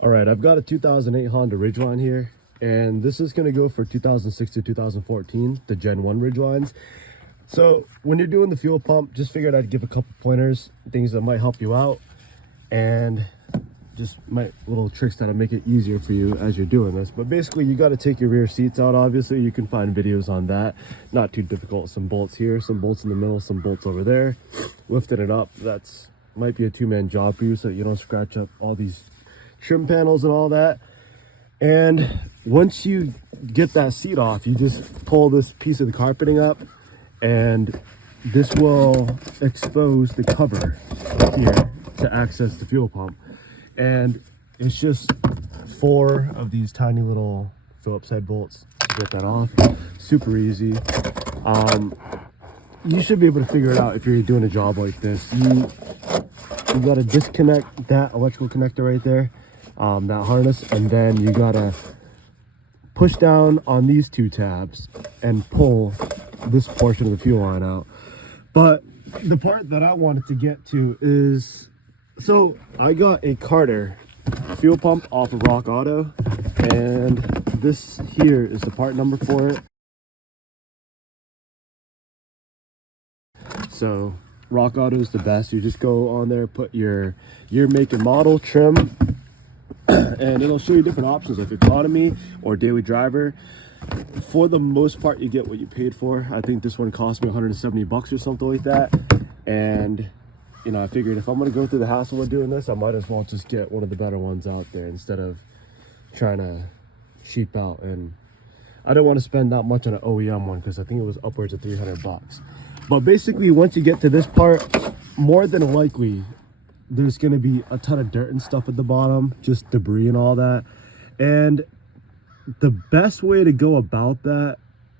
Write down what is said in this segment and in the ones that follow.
All right, I've got a 2008 Honda Ridgeline here, and this is going to go for 2006 to 2014, the Gen 1 Ridgelines. So when you're doing the fuel pump, just figured I'd give a couple pointers, things that might help you out, and just little tricks that'll make it easier for you as you're doing this. But basically, you got to take your rear seats out. Obviously, you can find videos on that. Not too difficult. Some bolts here, some bolts in the middle, some bolts over there. Lifting it up, that's might be a two-man job for you, so you don't scratch up all these trim panels and all that. And once you get that seat off, you just pull this piece of the carpeting up, and this will expose the cover here to access the fuel pump. And it's just 4 of these tiny little Phillips head bolts to get that off. Super easy. You should be able to figure it out if you're doing a job like this. You got to disconnect that electrical connector right there, that harness, and then you got to push down on these 2 tabs and pull this portion of the fuel line out. But the part that I wanted to get to is, so I got a Carter fuel pump off of rockauto, and this here is the part number for it. So rockauto is the best. You just go on there, put your make and model, trim, and it'll show you different options like economy or daily driver. For the most part, you get what you paid for. I think this one cost me 170 bucks or something like that. And you know, I figured if I'm going to go through the hassle of doing this, I might as well just get one of the better ones out there instead of trying to cheap out. And I didn't want to spend that much on an OEM one because I think it was upwards of 300 bucks. But basically, once you get to this part, more than likely, there's going to be a ton of dirt and stuff at the bottom, just debris and all that. And the best way to go about that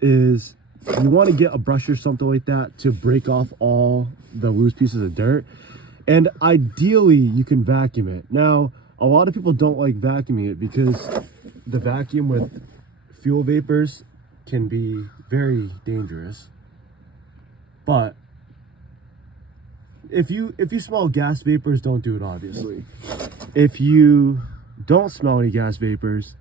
is you want to get a brush or something like that to break off all the loose pieces of dirt, and ideally you can vacuum it. Now, a lot of people don't like vacuuming it because the vacuum with fuel vapors can be very dangerous. But if you smell gas vapors, don't do it, obviously. If you don't smell any gas vapors,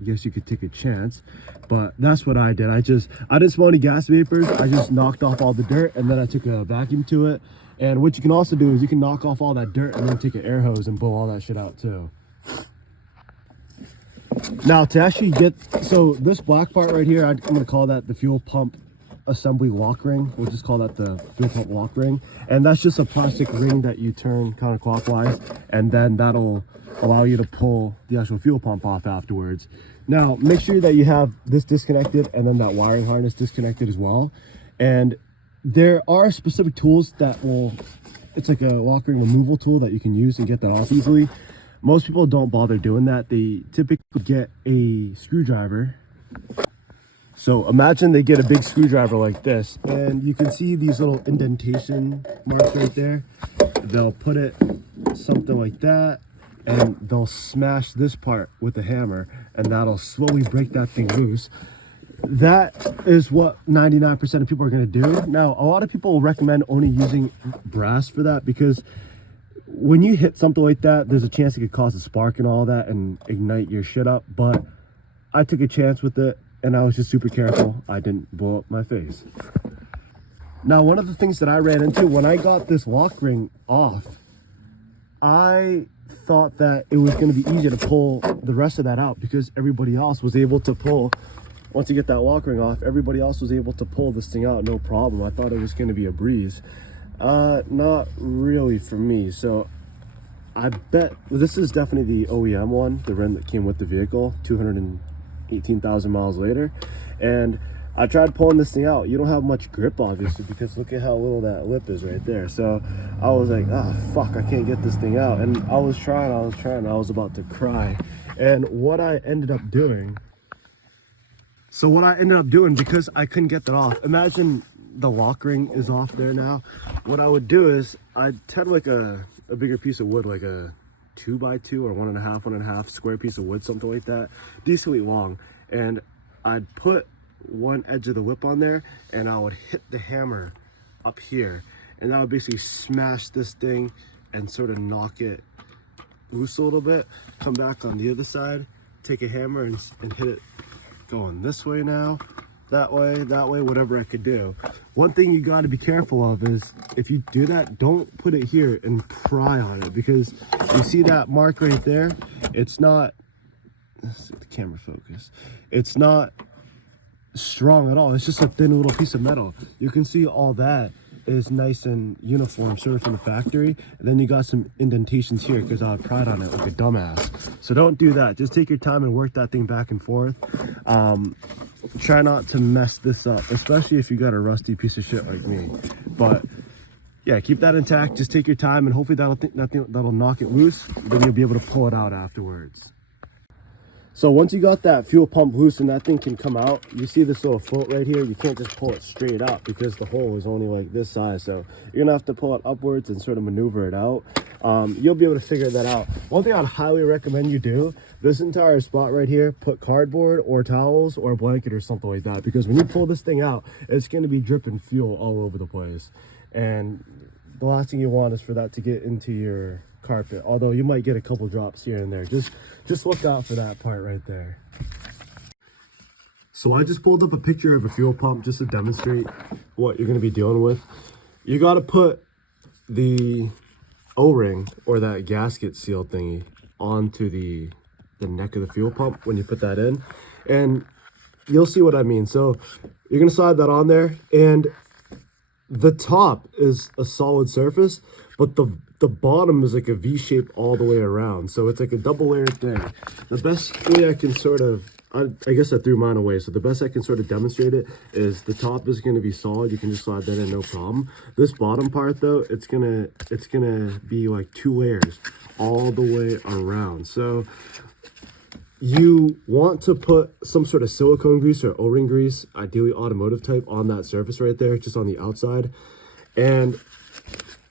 I guess you could take a chance, but that's what I did. I didn't smell any gas vapors. I just knocked off all the dirt, and then I took a vacuum to it. And what you can also do is you can knock off all that dirt and then take an air hose and blow all that shit out too. Now, to actually get, so this black part right here, I'm gonna call that the fuel pump assembly lock ring. We'll just call that the fuel pump lock ring. And that's just a plastic ring that you turn counterclockwise, and then that'll allow you to pull the actual fuel pump off afterwards. Now, make sure that you have this disconnected and then that wiring harness disconnected as well. And there are specific tools that will, it's like a lock ring removal tool that you can use and get that off easily. Most people don't bother doing that. They typically get a screwdriver. So imagine they get a big screwdriver like this, and you can see these little indentation marks right there. They'll put it something like that, and they'll smash this part with a hammer, and that'll slowly break that thing loose. That is what 99% of people are going to do. Now, a lot of people will recommend only using brass for that because when you hit something like that, there's a chance it could cause a spark and all that and ignite your shit up. But I took a chance with it, and I was just super careful. I didn't blow up my face. Now, one of the things that I ran into when I got this lock ring off, I thought that it was going to be easier to pull the rest of that out because everybody else was able to pull, once you get that lock ring off, everybody else was able to pull this thing out no problem. I thought it was going to be a breeze. Not really for me. So I bet this is definitely the OEM one, the rim that came with the vehicle, 218,000 miles later. And I tried pulling this thing out. You don't have much grip, obviously, because look at how little that lip is right there. So I was like, ah, fuck, I can't get this thing out. And I was trying, I was about to cry. And what I ended up doing, because I couldn't get that off, imagine the lock ring is off there now. What I would do is I'd take like a bigger piece of wood, like a 2x2 or 1.5 square piece of wood, something like that, decently long, and I'd put one edge of the whip on there, and I would hit the hammer up here, and that would basically smash this thing and sort of knock it loose a little bit, come back on the other side, take a hammer and hit it going this way now, that way, whatever I could do. One thing you got to be careful of is if you do that, don't put it here and pry on it, because you see that mark right there? It's not, let's see the camera focus, it's not strong at all. It's just a thin little piece of metal. You can see all that is nice and uniform, sort of from the factory, and then you got some indentations here because I pried on it like a dumbass. So don't do that. Just take your time and work that thing back and forth. Try not to mess this up, especially if you got a rusty piece of shit like me. But yeah, keep that intact. Just take your time, and hopefully that'll knock it loose. Then you'll be able to pull it out afterwards. So once you got that fuel pump loose and that thing can come out, you see this little float right here. You can't just pull it straight up because the hole is only like this size. So you're gonna have to pull it upwards and sort of maneuver it out. You'll be able to figure that out. One thing I'd highly recommend you do, this entire spot right here, put cardboard or towels or a blanket or something like that, because when you pull this thing out, it's gonna be dripping fuel all over the place. And the last thing you want is for that to get into your carpet, although you might get a couple drops here and there. Just look out for that part right there. So I just pulled up a picture of a fuel pump just to demonstrate what you're going to be dealing with. You got to put the O-ring or that gasket seal thingy onto the neck of the fuel pump when you put that in, and you'll see what I mean. So you're going to slide that on there, and the top is a solid surface, but the bottom is like a V shape all the way around. So it's like a double layered thing. The best way I can sort of, I guess I threw mine away. So the best I can sort of demonstrate it is the top is going to be solid. You can just slide that in, no problem. This bottom part though, it's gonna be like 2 layers all the way around. So you want to put some sort of silicone grease or O-ring grease, ideally automotive type, on that surface right there, just on the outside. And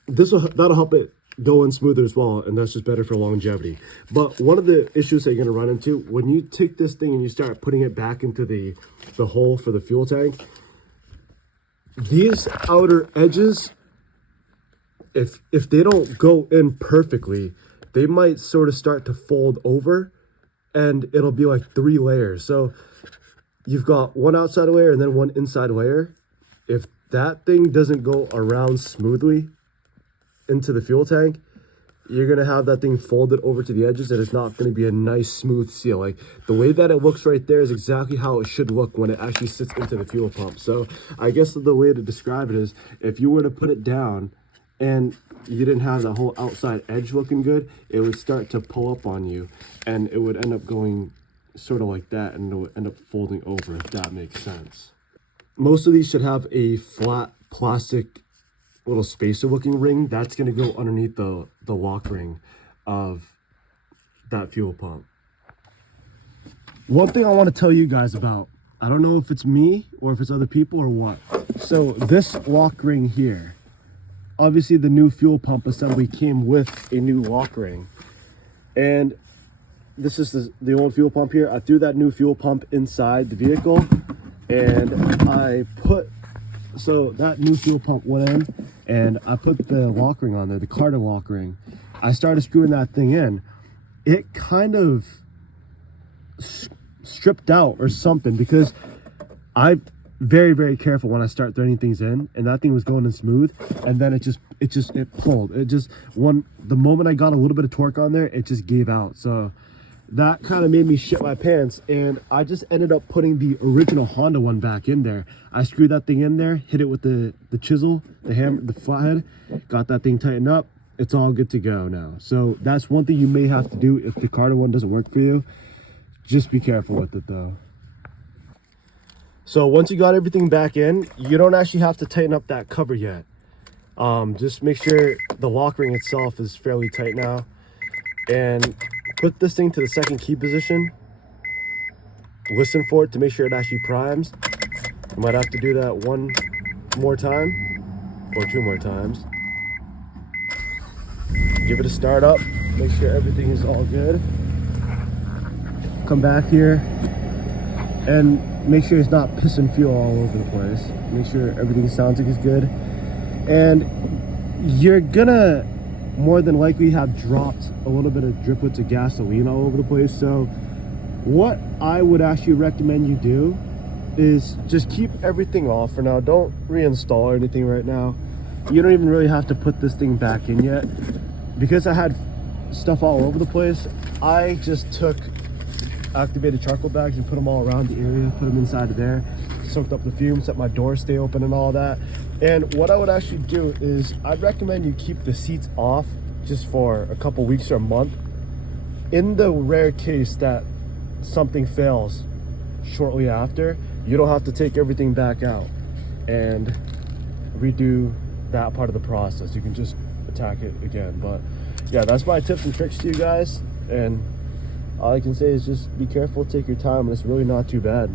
that'll help it go in smoother as well, and that's just better for longevity. But one of the issues that you're going to run into when you take this thing and you start putting it back into the hole for the fuel tank, these outer edges, if they don't go in perfectly, they might sort of start to fold over, and it'll be like 3 layers. So you've got one outside layer and then one inside layer. If that thing doesn't go around smoothly into the fuel tank, you're gonna have that thing folded over to the edges, and it's not gonna be a nice smooth seal. Like the way that it looks right there is exactly how it should look when it actually sits into the fuel pump. So I guess the way to describe it is, if you were to put it down and you didn't have the whole outside edge looking good, it would start to pull up on you, and it would end up going sort of like that, and it would end up folding over, if that makes sense. Most of these should have a flat plastic little spacer looking ring that's going to go underneath the lock ring of that fuel pump. One thing I want to tell you guys about, I don't know if it's me or if it's other people or what. So this lock ring here, obviously the new fuel pump assembly came with a new lock ring, and this is the old fuel pump here. I threw that new fuel pump inside the vehicle, and so that new fuel pump went in, and I put the lock ring on there, the Carter lock ring. I started screwing that thing in. It kind of stripped out or something, because I'm very, very careful when I start throwing things in, and that thing was going in smooth, and then it pulled. The moment I got a little bit of torque on there, it just gave out. So that kind of made me shit my pants, and I just ended up putting the original Honda one back in there. I screwed that thing in there, hit it with the chisel, the hammer, the flathead, got that thing tightened up. It's all good to go now. So that's one thing you may have to do if the Carter one doesn't work for you. Just be careful with it though. So once you got everything back in, you don't actually have to tighten up that cover yet. Just make sure the lock ring itself is fairly tight now, and put this thing to the second key position. Listen for it to make sure it actually primes. You might have to do that 1 more time or 2 more times. Give it a start up, make sure everything is all good. Come back here and make sure it's not pissing fuel all over the place. Make sure everything sounds like it's good. And you're gonna more than likely have dropped a little bit of driplets of gasoline all over the place. So what I would actually recommend you do is just keep everything off for now. Don't reinstall or anything right now. You don't even really have to put this thing back in yet. Because I had stuff all over the place, I just took activated charcoal bags and put them all around the area, put them inside of there, soaked up the fumes, let my doors stay open and all that. And what I would actually do is I'd recommend you keep the seats off just for a couple weeks or a month. In the rare case that something fails shortly after, you don't have to take everything back out and redo that part of the process. You can just attack it again. But yeah, that's my tips and tricks to you guys, and all I can say is just be careful, take your time, and it's really not too bad.